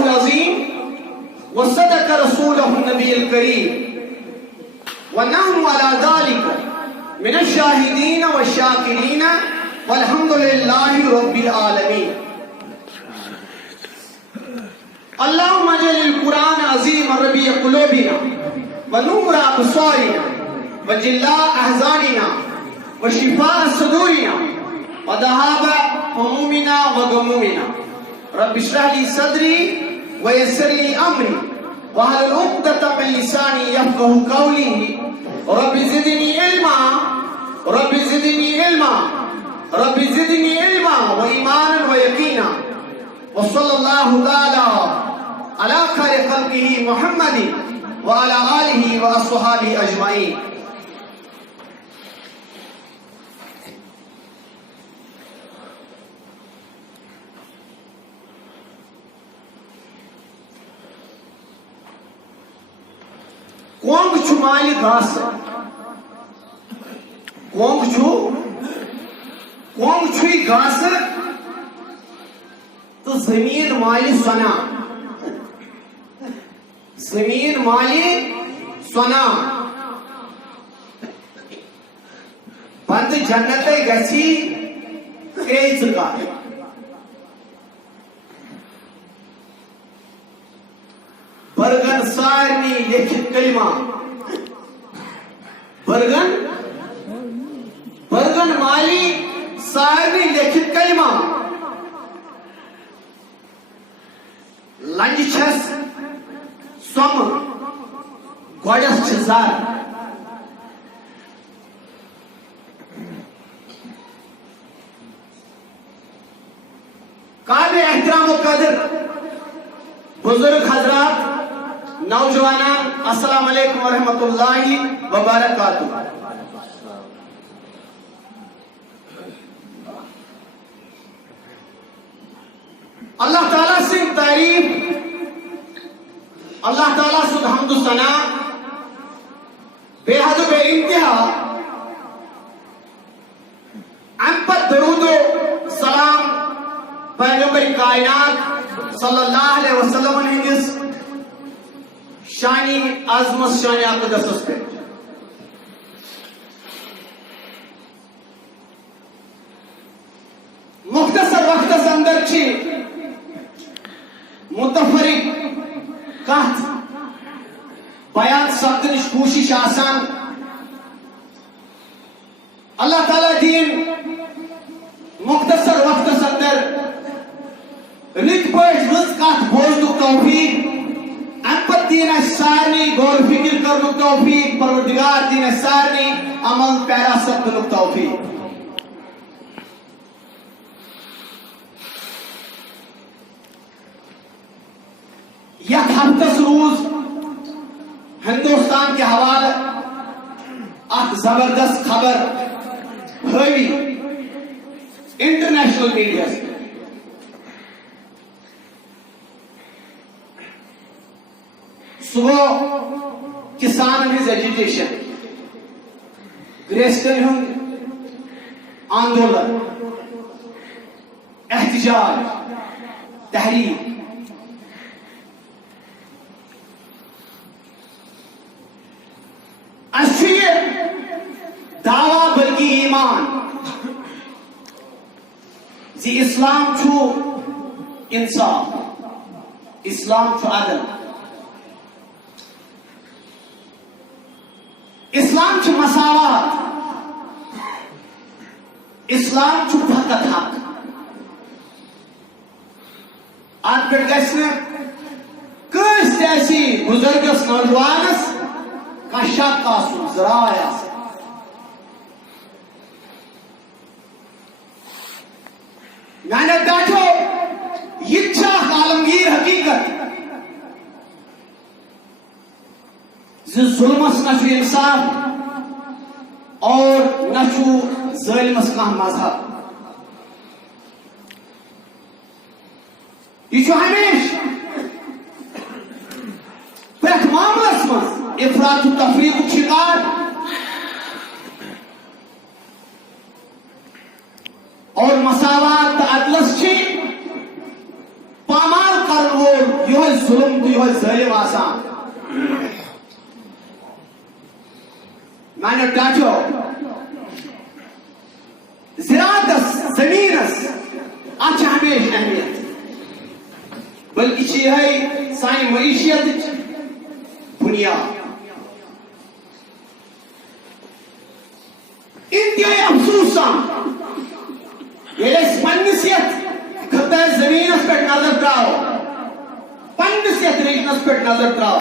सदक़ल्लाहुल अज़ीम व सदक़ रसूलुहुन नबीयुल करीम व नहनु अला ज़ालिका मिनश शाहिदीन व शाकिरीन वल्हम्दुलिल्लाहि रब्बिल आलमीन। अल्लाहुम्मा जअलिल कुरान अज़ीम रबीअ क़ुलूबिना व नूर अब्सारिना व जिल्ला अहज़ानिना व शिफ़ाअ सदूरिना व दहाब हमूमिना व गमूमिना। रब्बि इश्रह ली सदरी व यस्सिर ली अमरी वहलुल उक़दतम मिन लिसानी यफ़क़हू क़ौली। रब्बि ज़िदनी इल्मा रब्बि ज़िदनी इल्मा रब्बि ज़िदनी इल्मा व ईमानन व यक़ीना। व सल्लल्लाहु तआला अला खैरि ख़ल्क़िही मुहम्मदिन व अला आलिही व अस्हाबिही अजमईन। कोंग छु मालि घास कोंग छुई घास तो जमीन मालि सोना जमीन मालि सोना। बंद जन्नत गसी तेज का बरगन सारनी लिखित कलिमा बरगन माली सारनी लिखित कलिमा। लंज छस सम गोडस छ जार काबिल एहतराम व कदर बुजुर्ग हजरात नौजवानान अस्सलाम वालेकुम व रहमतुल्लाहि व बरकातुहू। अल्लाह ताला से तारीफ अल्लाह ताला से हम्द सना बेहद बे इंतहा अम पर दरूद सलाम पैगंबर कायनात सल्लल्लाहु अलैहि वसल्लम हंदिस शानी आजमत शानी अक़दस पे मुख्तसर वक्त अंदर छी मुतफरिक कथ बयान सप्तनिश कोशिश आसान। अल्लाह ताला दीन मुख्तसर वक्त अंदर रित पढ़ रज कथ बोलनुक तौफीक अनपत दीन सारनी गौर फिक्र करनुक तौफीक परवरदिगार दीन सारनी अमल पैरा सप्तनुक तौफीक। यह हफ्तस रोज हिंदुस्तान के हवाले अख जबरदस्त खबर हवी इंटरनेशनल मीडिया से। सुबह किसान हिज एजुटेशन ग्रेस्टन आंदोलन एहतजाज तहरीक दावा बल्कि ईमान जी इस्लाम छु इंसाफ इस्लाम छु अदल इस्लाम छु मसावत इस्लाम छु फकत हक। अत पे गस्न कस तैसी बुजुर्गस नौजवानस का शक आसु जराया मैंने बैठो इच्छा आलमगीर हकीकत जुल्मस नशु इंसाफ और नशु ज़ालिमस का मजहब यह हमेश प्रथ मामलस मज इफरात तफरीक शिकार और मसावत अदलस पामाल कर जुल्म तो यह जालिम आसान माने डाचो ज़राअतस ज़मीनस अच्छी हमेशा अहमियत बल्कि है सानी मईशियत बुनियाद इंतहाई अफसोस ये पन्निस खता जमीनस पे नजर त्राओ पन्निस रीजनस पे नजर त्राओ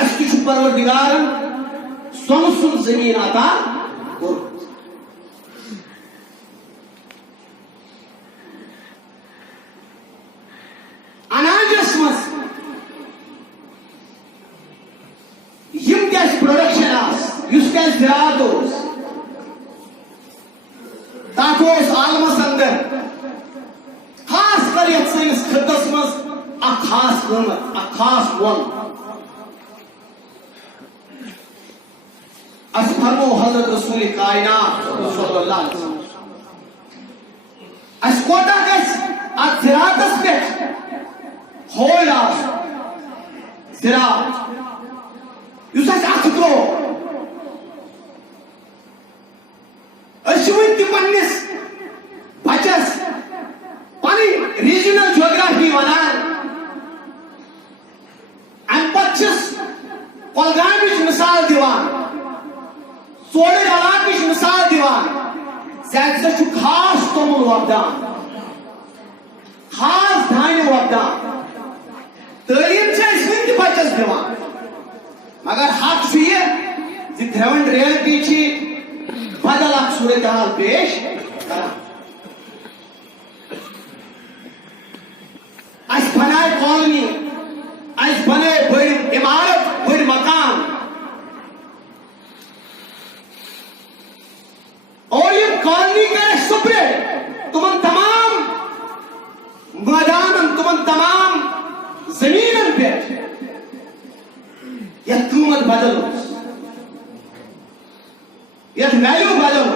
अस परवरदिगारन सोन सुन जमीन अता अनाजस मज यम प्रोडक्शन ज़राअत तथ आलमस अंदर खास कर सैनिस खत्तस मज खास कीमत खास मोल अस फरमो हजरत रसूल कायनात सल्लल्लाहु अलैहि वसल्लम अस कोटा गस ज़राअतस पे होल ज़राअत युस अस अथ त्रो पन्निस बचस पन रीजनल ज्योग्राफी वनान अम पस कुलगाम मिसाल दिवान सोड़ इलाक मिसाल दिवान ज्यादा खास तोमुल वपदान खास धान वपदान तलीम बचस दिवान मगर हक यह ग्राउंड रियलिटी बदल सूरत हाल पेश बनाए कॉलोनी बने बड़ी इमारत बड़ी मकान और ये कॉलोनी करे सुपरे तुम तमाम मैदान तुम तमाम जमीन पे यह कीमत बदल यह वैल्यू बदल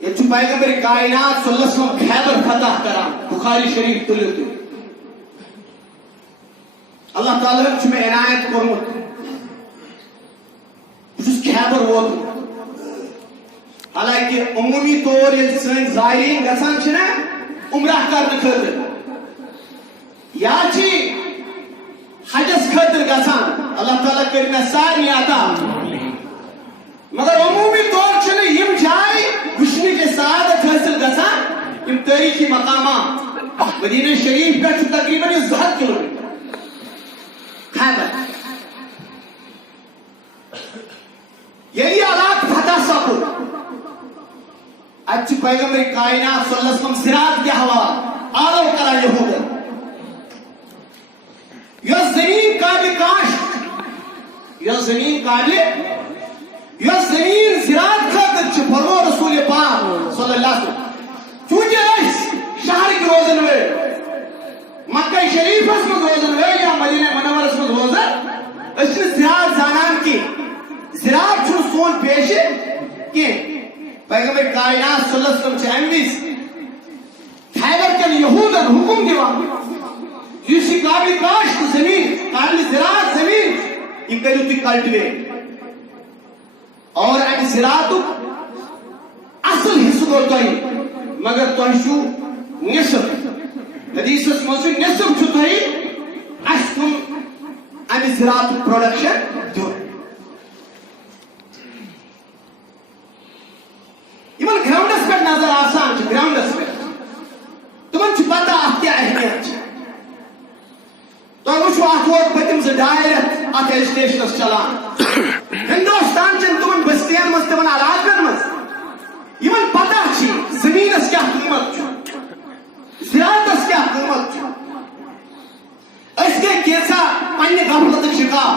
ये पैगंबर कायनात सल्लल्लाहु अलैहि वसल्लम खैबर फतह करा बुखारी शरीफ तुलियो तु अल्लाह ताला छु में इनायत कोरमुत उस खैबर वोत हालांकि उमूमी तौर ये सन ज़ाहिरीन गसान छ ना उम्रह करने खतर या छी हजस खतर गसान अल्लाह ताला करना सारी आता मगर उमूमी तौर छ यम जाय वुश्न के सादत हासिल गसान यम तारीखी मकामात मदीना शरीफ पे तकरीबन 100 किलोमीटर खैबर यदि आलात फतह सको अच्छी पैगंबर कायनात सल्लल्लाहु अलैहि वसल्लम ज़राअत के हवाला आलो करा यहूद यह जमीन काबिल काश्त यह जमीन काबिल यह जमीन ज़राअत खातिर छ फरमो रसूल पाक सल्लल्लाहु अलैहि वसल्लम चूंकि शहर के रोजन वे मक्का शरीफस में रोजन वे या मदीना मुनव्वरस में रोजन इसने ज़राअत जानान की ज़राअत छु सोन पेश के पैगंबर कायनात सल्लल्लाहु अलैहि वसल्लम अमविस खैबर के यहूदन हुकुम दिवा इसी काबिल काश्त जमीन काबिल ज़राअत जमीन ये करू ती कल्टिवेट और अम ज़राअत असल हिस्सा गो तुम मगर तुम छु निसफ हदीसस मज निसफ छु तुम अम ज़राअत प्रोडक्शन दो इवन ग्राउंडस पे नजर आसान ग्राउंडस पे तुम पता क्या अहमियत तुम वो पतम 2 रथ अत एजुकेशन चलान हिंदुस्तान तुम बस्तियन मज तुम इलाकन मज पता जमीनस क्या कीमत ज़राअतस क्या कीमत गए कैसा पन्ने गफलत शिकार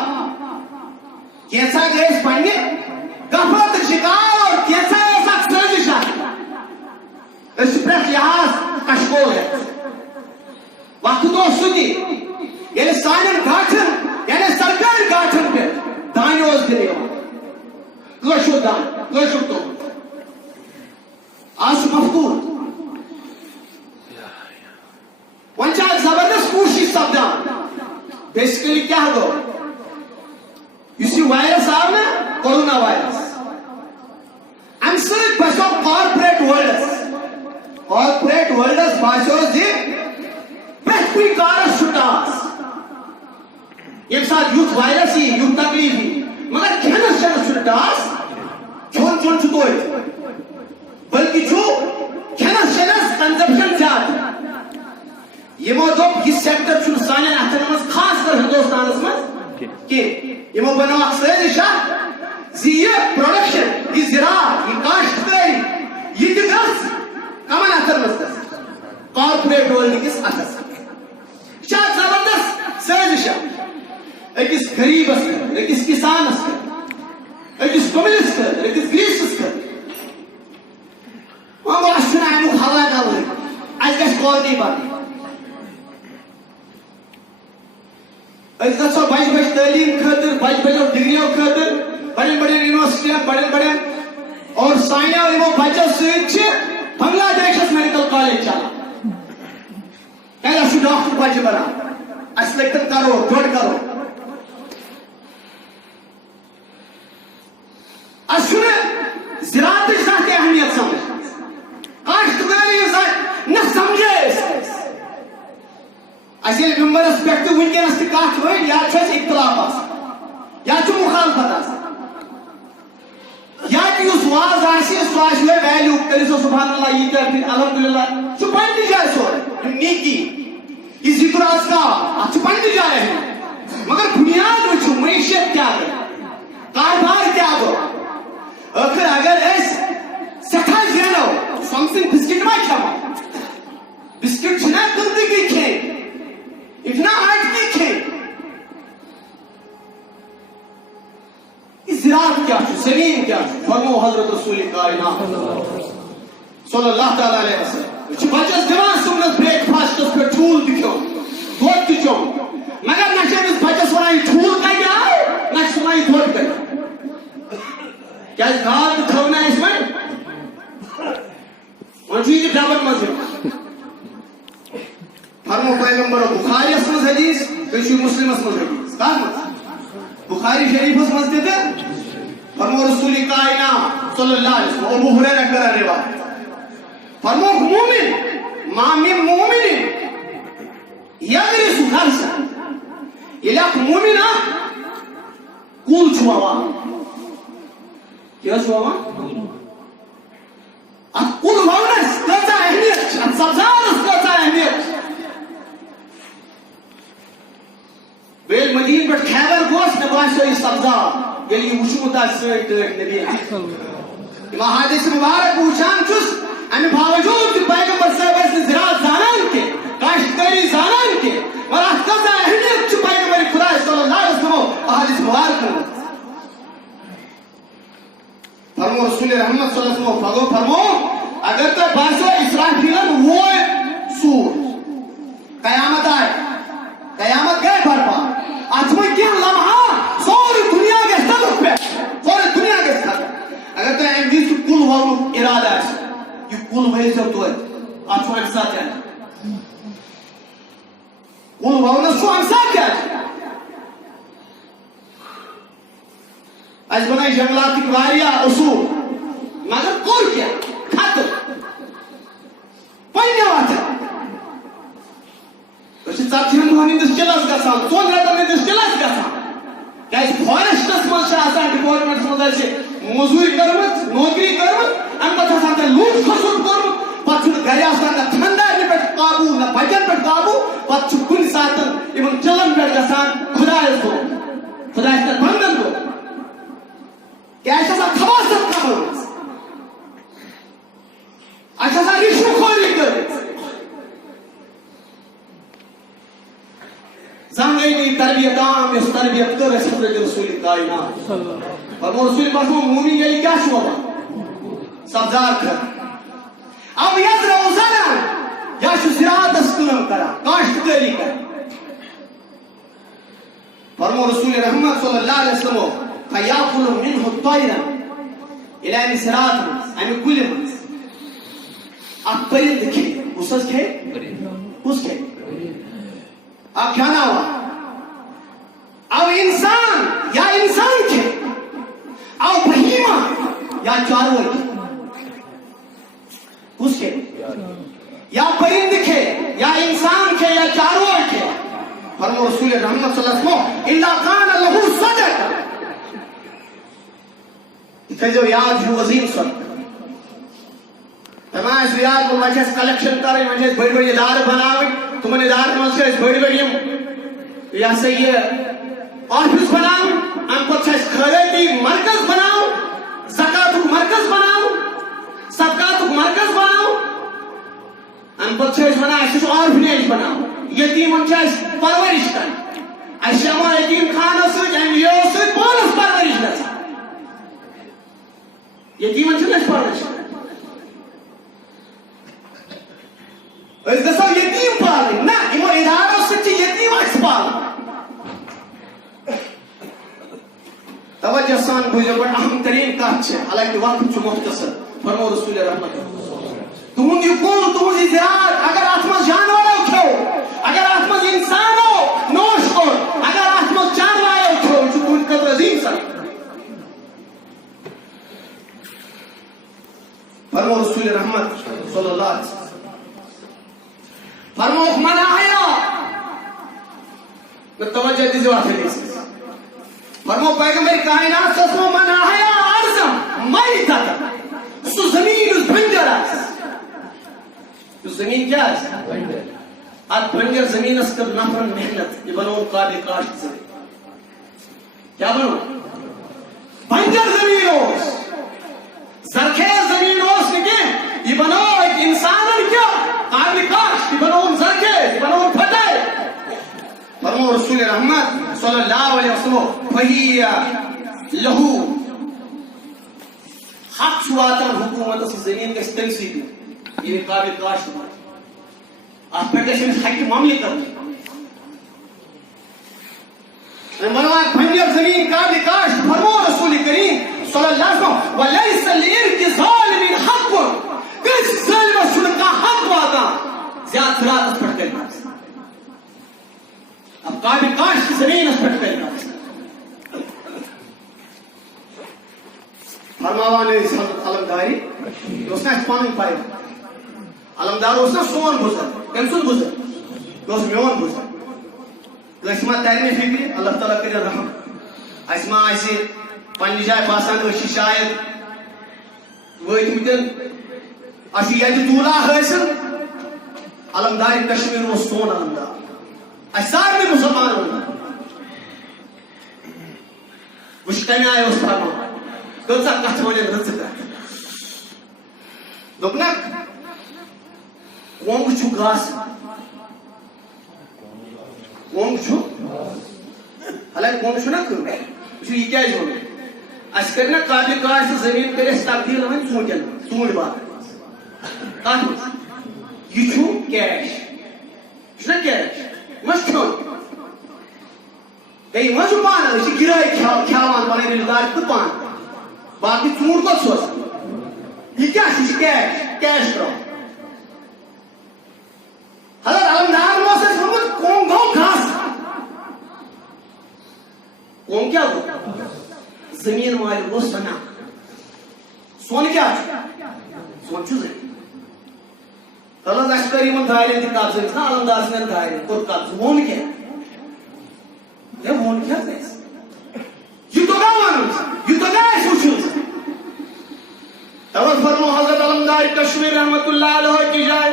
कैसा गए पन्ने गफलत शिकार और कैसा ऐसा सर्जिश प्रेस लिहाज कशकोल है वक्त सुदी ये सान गाठन यानी सरकार गाठन पे दान दिन कशुर दान कशुर तो आज मफतूर वन जबरदस्त कोशिश सपदान बेसिकली क्या गो वायरस आव ना कोरोना वायरस अम सो कॉर्पोरेट वर्ल्डस बासो प्रेथ कुछ कारस टास ये साथ युथ वायरस ही युथ तकलीफ ही मगर खेनस चनस टास छोन छोन तो बल्कि खेनस चनस कंजप्शन ज्यादा यमो दोप यह सेक्टर सान अथन मज खास कर हिंदुस्तान मज यमो बनो साजिशा प्रोडक्शन यह ज़राअत यह काश्तकारी यह कमन अथन मज कॉर्पोरेट वर्ल्ड किस अथस जबरदस्त साजिशा अकिस गरीबस अकिस किसानस अकिस कम्युनिस्ट अकिस ग्रीसस अमुक हवा गल अस कॉलनी बंद गो बच बच तालीम खतर बच बचो डिग्रियों खतर बड़े बड़े यूनिवर्सिटी बड़े और साइना यमो बचो सत बांग्लादेश मेडिकल कॉलेज चलान क्या डॉक्टर बच्चे बनान अस लगन करोड़ $1.5 करोड़ अस ज़राअत अहमियत समझ काश्तकारी न समझे मेम्बरस पे वनकस कत वन या इख्तलाफ या मुखालफत या वाज सह वैल्यू कर सुबहानल्लाह यह अलहमदुलिल्लाह पे जाए सोरे नीकी यह जिक्र अज़कार पे जाए मगर बुनियाद वो मैशियत क्या गई कारोबार क्या गो आखिर अगर सठा जेनो समथिंग बिस्किट मा खमो बिस्किट जिंदगी खे इतना आज की खे ज़राअत क्या सलीम क्या फरमो हजरत रसूल कायनात सल्लल्लाहु अलैहि वसल्लम बच्चस दिवान सुनस ब्रेकफास्ट पे ठूल दिखो दोत दिखो मगर न बच्चस वन ठूल कह न सुनाई दोत कह क्या गाद खवना वन डबन मज फरमो पैगंबर बुखारी मज हदीस मुस्लिम मज हदीस बुखारी शरीफ मज फरमो रसूल कायनात सल्लल्लाहु अलैहि वसल्लम अबू हुरैरा कर रिवायत फरमो मोमिन मा मिन मोमिन यगरिसु नफ्सा यला मोमिन कुल छुवा क्या छुवा कुल वावनस कचा अहमियत सब्जारस कचा अहमियत वेल मदीन पे खैबर गोश न बासो यह सब्जार ये वुचमुत नबी हदीस मुबारक वुचान अमे बावजूद पैगंबर साहब ज़राअत जानान के काश्तकारी जानान के और कचा अहमियत पैगंबर खुदा सल्लल्लाहु अलैहि वसल्लम हदीस मुबारक फरमो रसूल रहमत सल्लल्लाहु अलैहि वसल्लम फरमो अगर तो बासो इसराफीलन वो सूर कयामत आए कयामत गए बर्पा अथवा क्या लम्हा सारी दुनिया के सतह पे सारी दुनिया के सतह अगर तो एमवीस कुल वालू इरादा है ये कुल वही सब तो है अथवा एक साथ है कुल वालू सो हम साथ क्या आज बनाई जंगलात की वारिया उसूल मगर कोर क्या खत्म पहिने वाचा Satyan this किलस गसान Son Ratan this किलस गसान क्या फॉरेस्टस मज डिपार्टमेंट मज मजूरी करमत नौकरी करमत अमे पे लूट खसूट कर्मुत पे गर खानदान पे काबू न बचन पे काबू पे कुन सात चिलन पे गसान खुदायस गो खुदायस बंदन गो क्या खबासत कमल रिश्वखोरी कर जंगली तरबियत आम इस तरबियत कर हजरत रसूल कायनात फरमो रसूल फरमो मोमिन ये क्या हुआ सब्जार कर अब यजरा उजना या ज़राअत अस्कलम करा काश्तकारी कर फरमो रसूल रहमत सल्लल्लाहु अलैहि वसल्लम फयाकुल मिनहु तयरा इला ज़राअत अमी कुल आप परिंद खे उसस खे उस खे आप क्या ना हुआ अब इंसान या इंसान खे अब बहीमा या जानवर खे उस खे या परिंद खे या इंसान खे या जानवर खे फरमो रसूल रहमत सल्लल्लाहु अलैहि वसल्लम इल्ला कान लहू सदक जो याद जो वजीम सद तमाम याद वजह कलेक्शन कर वजह बड़ी बड़ी इदारे बनावे तुमन इदार मज बड़ी बड़ी या से ये ऑफिस बनाओ अम पे खैराती मरकज बनाओ ज़कातुक मरकज बनाओ सदकातुक मरकज बनाओ अम पे वना ऑर्फनेज बनाओ यतीमन परवरिश कर यतीम खानो सो पानस परवरिश ग यतीमन परवरिश गो यतीम पाल ना imo इदारों से यतीम पाल तवज्जो सान बुझो बड़ अहम तरीन कथ हालांकि वक्त मुख्तसर फरमो रसूल रहमत तुम ये कुल तुम जिरात अगर आत्मा जानवरों खो अगर आत्मा इंसानो नोश को अगर आत्मा जानवरों खो जो तुम कदर अजीम सा फरमो रसूल रहमत सल्लल्लाहु अलैहि वसल्लम फरमो मना आया मैं तवज्जो दीजिए आखिर फरमो पैगंबर कायनात ससमो मना आया अर्ज़म मई था सो जमीन उस बंजर जमीन क्या है आज बंजर जमीन अस्कर नफरन मेहनत ये बनो काबिल काश्त से क्या बनो बंजर जमीन ओस सरखेज जमीन ओस निके ये बनो एक इंसान क्या काबिल काश्त ये बनो सरखेज ये बनो फटे फरमो रसूल रहमत सल्लल्लाहु अलैहि वसल्लम फहिया लहू हक छुआता हुकूमत से जमीन के तंसीब ये काबिल काश्त आप पेटेशन हक मामले कर मनवा बंजर जमीन काबिल काश्त फरमो रसूल करीम सल्लल्लाहु अलैहि वसल्लम वलैस लिरतिज़ाल मिन हक किस जालिम सुनका हक वादा ज्यादा सिरात पर करना अब काबिल काश्त जमीन पर करना फरमावा ने अलमदारी उसने पानी पाए अलमदार उसने सोन गुजर कमसुन गुजर दोस मेवन गुजर गस्मा तारने फिक्र अल्लाह ताला करे रहम असमा ऐसे पन्नी जाय बासान अछि शायद वोइतन अछि यदि दूला हासिल अलमदारी कश्मीर वो सोन अलमदार असार में मुसलमान होना मुश्किल आए उस फरमा कौन-सा कथ वने रच कर दोपना कोंग छु घास कोंग छु हालांकि कोंग छु ना कर छु ये क्या जो अस करना काबिल काश्त जमीन करे तब्दील हम सोचन सूंड बात कान ये छु कैश छु कैश मस्त कहीं मजुबान है गिराई ख्यावान बने रिलदार कुपान बाकी चूड़ को सोच ये क्या चीज कैश कैश करो हलर अलमदार मोसे समझ कौन घास कौन क्या हो जमीन वाले वो सना सोन क्या सोन चुजे तला लश्करी मन धायले ती काबजे था अलमदार ने धायले तो काबज वोन क्या ये वोन क्या है ये तो गाय सोचूं तब फरमो हजरत अलमदार कश्मीर रहमतुल्लाह अलैहि की जाए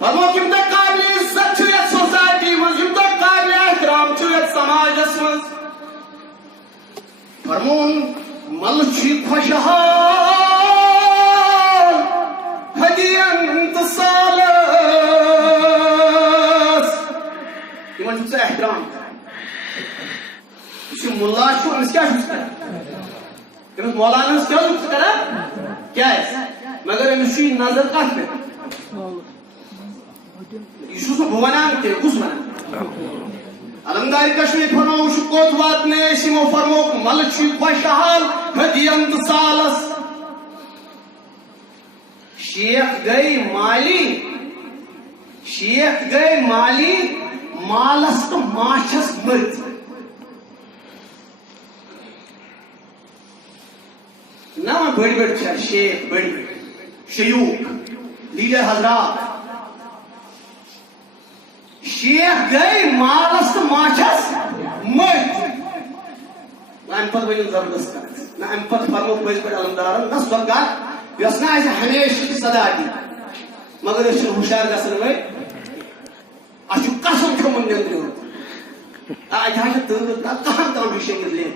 फरमो किम तक काबिल इज्जत छु ये सोसाइटी में किम तक काबिल एहतराम छु ये समाज में फरमो मल छि खुशहाल हदियन तसालस इमन से एहतराम छु मुल्ला छु क्या छु इमन मौलाना क्या छु करा क्या है मगर इमशी नजर काट पे यीशु से भवनान के कुछ मना अलमदारी कश्मीर फरमो शुकोत बात ने सिमो फरमो मलची खुशहाल हदियन तसालस शेख गई माली मालस तो माछस मत ना बड़ी बड़ी शेख बड़ी शयूख लीडर हजरात शेख गई मालस तो माछस मत अम पे वन जबरदस्त ना अम पे फरमो पज पे अलमदार ना सगा यस ना हमेशा सदा दी मगर हुशार गसन वे अशु कसम खमन नेंद्रो आज तक कहां तक विषय ले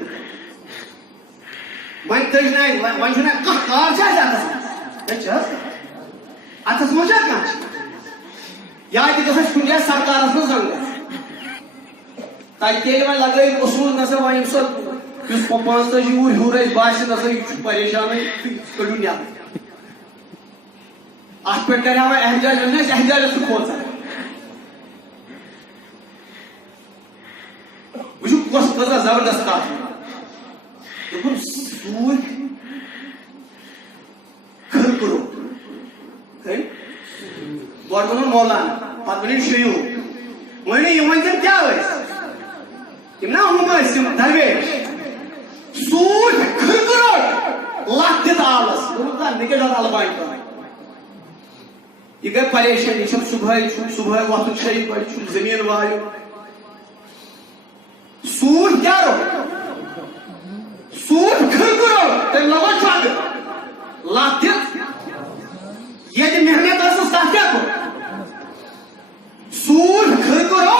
वन तजना वन छना कार जाता अतस मजा कह या कुछ सरकार जंग तेल वन लगे उसूल नसा वन सो 45 ऊर हूर बास नसा परेशान कड़ू ना अत पे कर एहजाज खोज वो कजा जबरदस्त कथ दोपन सूर खर करो गो मौलाना पे वन शयू वन तम क्या ना हम दरवेश सूर खर करो लत दित आलस मे क्या अलबान कर यह गई परेशानी सुबह वोथुन शरीफ पे जमीन वायु सूर क्या रो सूर खर करो तम लगो छग लत दित ये मेहनत क्या सूर खर करो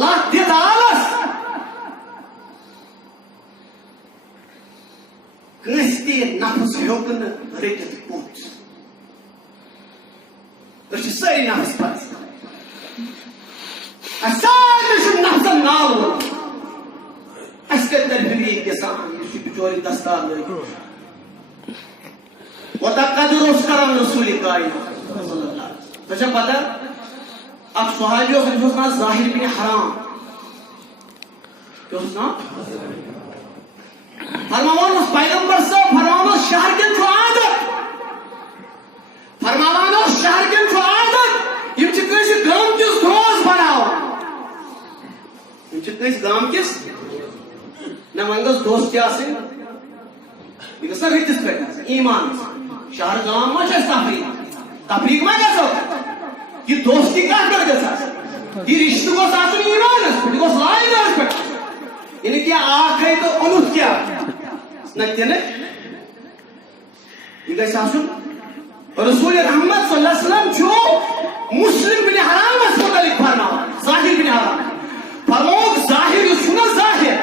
लत दित आलस कस नफ्स हेक रटित पोत सारी नफ्स पस सारे नफ्सन नाल बिचोरी दस्तार कदर कर रसूल कायनात पता अख सहाबी ना जाहिर बिन हराम फरमान पैगंबर साहब फरमान शहर के आदत फरमान शहर के आदत गाम किस दोस्त बनाव गाम किस ना वन दोस्त क्या रतिस पे ईमान शहर गाम मा तफरीक मा गो यह दोस्ती कत पे यह रिश्त गोस ईमान पे लाइन पे यानी क्या आख है तो अनुत क्या न यह रसूल रहमत सल्लल्लाहु अलैहि वसल्लम जो मुस्लिम बिन हराम मुतलिक फरमा जाहिर बिन हराम फरमोग जाहिर यह जाहिर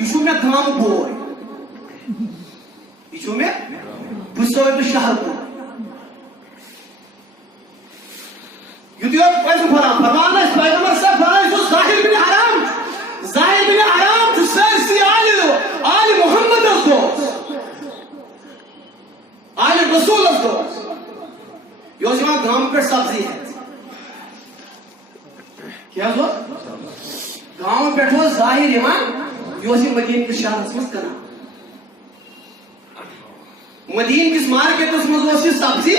यह मे गाम बोय यह मे बसो शहर बोय युद्ध फरमान पैगंबर साहब फरमान जाहिर बिन हराम तो सरसी आल मोहम्मद दोस्त आल रसूल दोस्त यह गाम पे सब्जी है क्या गाम पे जाहिर यह मदीन किस शहर मज कर मदीन किस मार्केटस मज सब्जी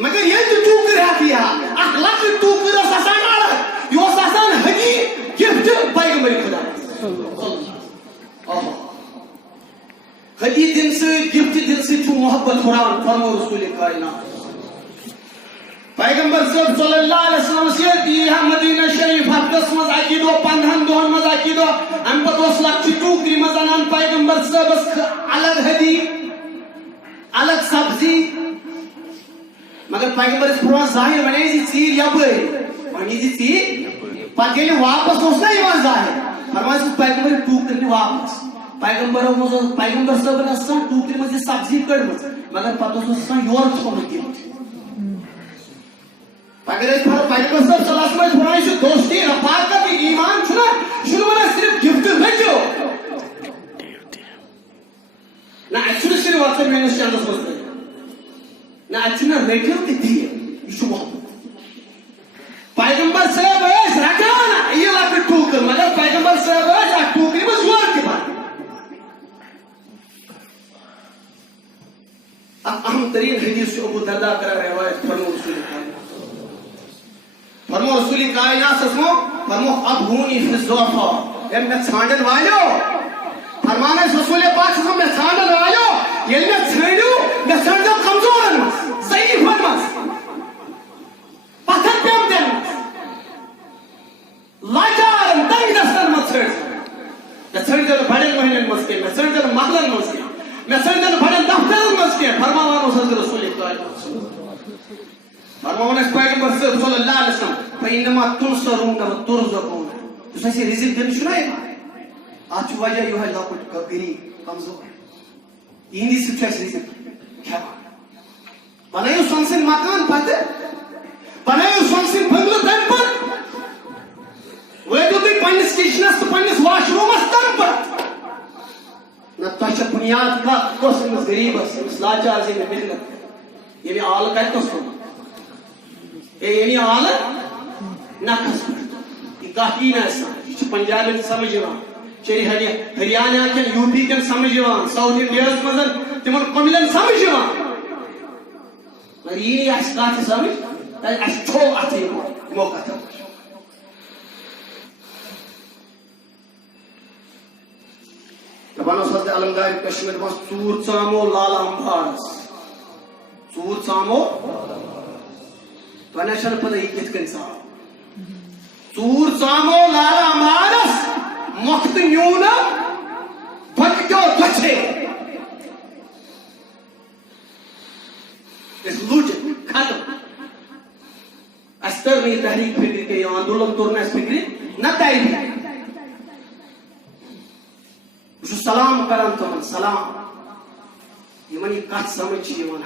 मगर ये टूकर लक टूकर यह हदी गिफ्ट पैगंबर खुदा हदी दिन से गिफ्ट दिन से मोहब्बत कुरान फरमो रसूल कायनात पैगंबर सल्लल्लाहु अलैहि वसल्लम से दिया मदीना शरीफ हफ्तस मज अकीदो 15 दोहन मज अकीदो अम पत लक्ष्य टूकरी मज अनान पैगंबर सबस अलग हदी अलग सब्जी मगर पैगंबर फरमान जाहिर बने चीर यपरी वन चीर पे वापस ना जाहिर फरमान पैगंबर टूकर वापस पैगंबर सब टूकर मज सब्जी कड़म मगर पे योर थोमुत गिफ्ट अगर पैगंबर फरमान दोस्ती रफाकत ईमान सिर्फ गिफ्ट रखो ना सिर्फ वक्त मेस चंदस मज ना रखो तो दिए यह मोहब्बत पैगंबर साहब रटान यह लकट टूकर मगर पैगंबर साहब टूकर मज योर अहम अहम तरीन हदीस अबू दर्दा करा रिवायत फरमो रसूल कायनात सो फरमो अब हुनी फि ज़ुअफ़ा ये मैं छांडन वालो फरमाने रसूल पाक सो मैं छांडन वालो ये मैं छांडू मैं छांडो कमजोर सही फरमास पत्थर पे हम लाचार तंग दस्तर मत छड़ मैं छड़ दे बड़े महीने मस्के मैं छड़ दे महलन मस्के मैं छड़ दे बड़े दफ्तर मस्के फरमावानो रसूल कायनात फरमाने पैगंबर सल्लल्लाहु अलैहि वसल्लम फइन्नमा तुनसरून व तुरज़क़ून तो सही रिज़्क़ दिन सुनाए आज वजह यो है लॉकट गरीब कमजोर इंदी सुचस रिज़्क़ क्या बनायो संसिन मकान पते बनायो संसिन बंगलो तन पर वे तो भी पन्निस किचनस तो पन्निस वॉशरूमस तन पर न तो बुनियाद का कोस गरीब है लाचार से मेहनत ये भी आल का तो सुन ये आल नखस ये काफी ना पंजाब में समझ चेरी हरियाणा के यूपी के समझ साउथ इंडिया मजन तिमन कमिलन समझ मगर ये काफी समझ छो अथ मौका था दपान अलमदार कश्मीर मज चूर चामो लाला अंबारस चूर चामो तो पता ये कित चूर चामो लाला मारस मुख्त न्यून भटक्यो बचे इस लूट खत्म अस्तर नहीं तहरीक फिक्र के आंदोलन तोड़ना इस फिक्र न तहरीक सलाम करम तमन सलाम यमन ये कत समझ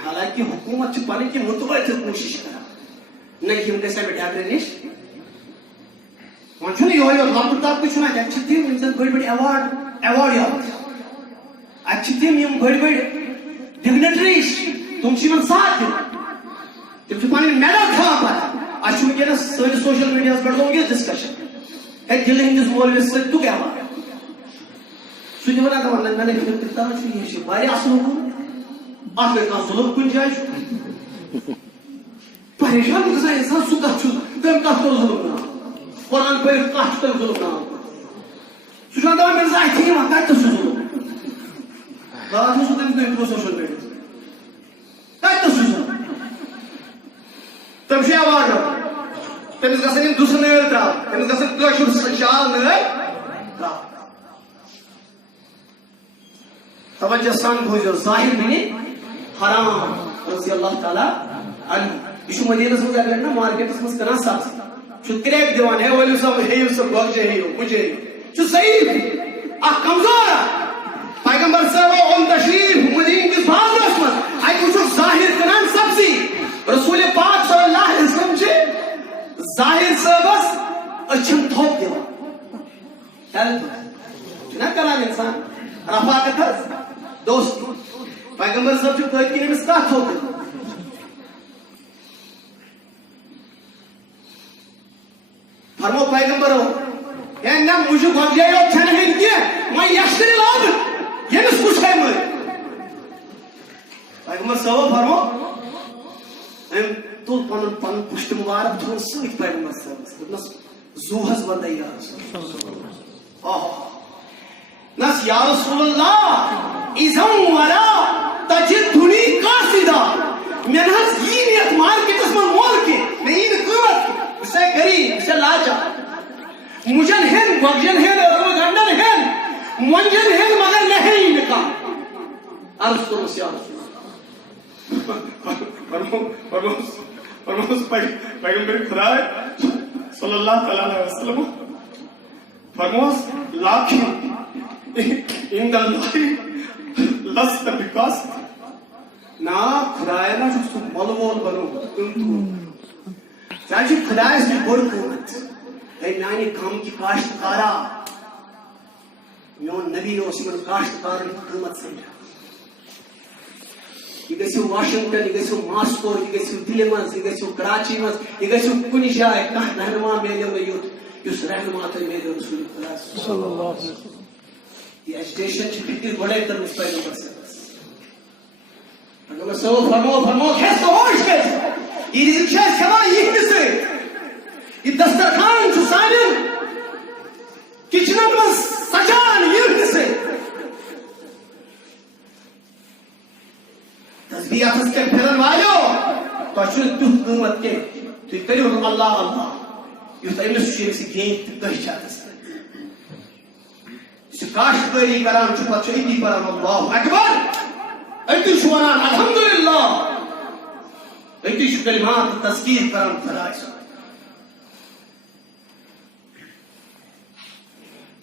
हालांकि हुकूमत पन की मुतवजह कोशिश कर नहीं हम गसा डाक्टर निश वन यो लकुट तबक बड़ बड़ अवार्ड यम बड़ बड़ डिग्नेटरीज तुम साथ दिन तुम पन मेडल खान पे वनस सैनिस सोशल मीडिया पे डिस्कशन है दिल हंदिस मौलविस तुक अवार्ड सह वन मैंने असल अत जुलम कुन जाए परेशान गसान इंसान सह कत तम कत कर जुलम ना कुरान पे कत तम जुलम ना सह दपान मिर्जा अथी कत जुलम बात तम सोशल मीडिया कत जुलम तम अवार्ड तमिस गसन दुस नल त्रा तमिस गसन शाल नल त्रा तवज्जो सान बोझो जाहिर बिन हराम रज़ी अल्लाह ताला अन्हु यह मदीनस मज अगर ना मार्केटस मज कर सब्जी क्रैक दिवान है वली सब हे सब बगजे हे मुझे सही आ कमजोर पैगंबर साहब ओन तशरीफ मदीन के बाजरस मज आई कुछ जाहिर करन सब्जी रसूल पाक सल्लल्लाहु अलैहि वसल्लम छे जाहिर सबस अच्छम थोप दिवा हेल्प ना करा इंसान रफाकत दोस्त पैगंबर साहब जो कहते हैं इसका थोप फरमो पैगंबर हो या ना मुझे गजायो छन है के मैं यश्री लाग ये न कुछ है मैं पैगंबर साहब फरमो हम तो पन पुष्ट मुबारक तो सहित पैगंबर साहब जुहस बंदैया ओह नस या रसूलल्लाह इज़म वला तजिदुनी कासिदा मेनहस यीनियत मार्केटस में मोल के नहीं कीमत से गरीब से लाचा मुजन है वजन है और गंडन है मंजन है मगर नहीं निकाल अर्ज करो या रसूल पैगंबर खुदा सल्लल्लाहु अलैहि वसल्लम फरमास लाखी इंदल्लाहि लस्त बिकास ना खुदाया ना जो मलवोल बनो तुम चाहे खुदाया से बड़ कीमत है नानी काम की काश्तकारा मेन नबी ओसमन काश्तकार की कीमत समझा ये गसो वाशिंगटन ये गसो मॉस्को ये गसो दिल्ली मज ये गसो कराची मज ये गसो कुन जाय का रहनुमा मेले युत युस रहनुमा त मेले रसूल खुदा सल्लल्लाहु अलैहि वसल्लम ये एजुकेशन फिक्र बड़े तर उस पैगंबर से अगर मैं सो फरमो खेस तो होश के ये रिजिक शेष खवा ये से ये दस्तरखान जो साइन किचन में सजान ये से तस्बीह अथस के फिरन वालो तो शुद्ध कीमत के तो करियो अल्लाह अल्लाह युस अमिस शेख से गेंद कहचातस काश्तकारी करान छु पछ इति पर अल्लाहु अकबर अति शुवान अल्हम्दुलिल्लाह अति शु कलिमात तस्कीर करान फराइस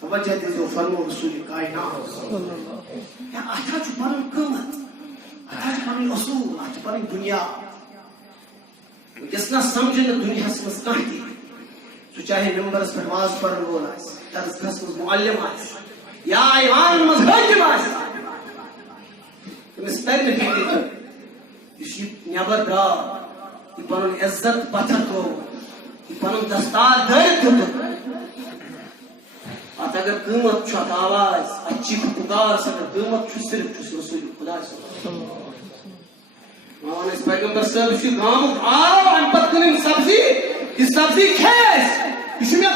तवज्जो दे जो फरमो रसूल कायनात सल्लल्लाहु या आता छु परन कीमत आता छु परन उसूल आता छु परन दुनिया जिसना समझे न दुनिया से मस्काती तो चाहे नंबर्स पर नमाज पढ़न वो आस दर्स खस मुअल्लिम आस या ईमान मजहब आस तुम स्तर में कहते इसी न्याबर दा कि पन इज्जत पथर को कि पन दस्तार दर्द तो आता अगर कीमत छ आवाज अच्छी पुकार से कीमत छ सिर्फ रसूल खुदा सल्लल्लाहु माने इस पैगंबर साहब इसी गांव आओ अनपत करीम सब्जी इस सब्जी खेस इसमें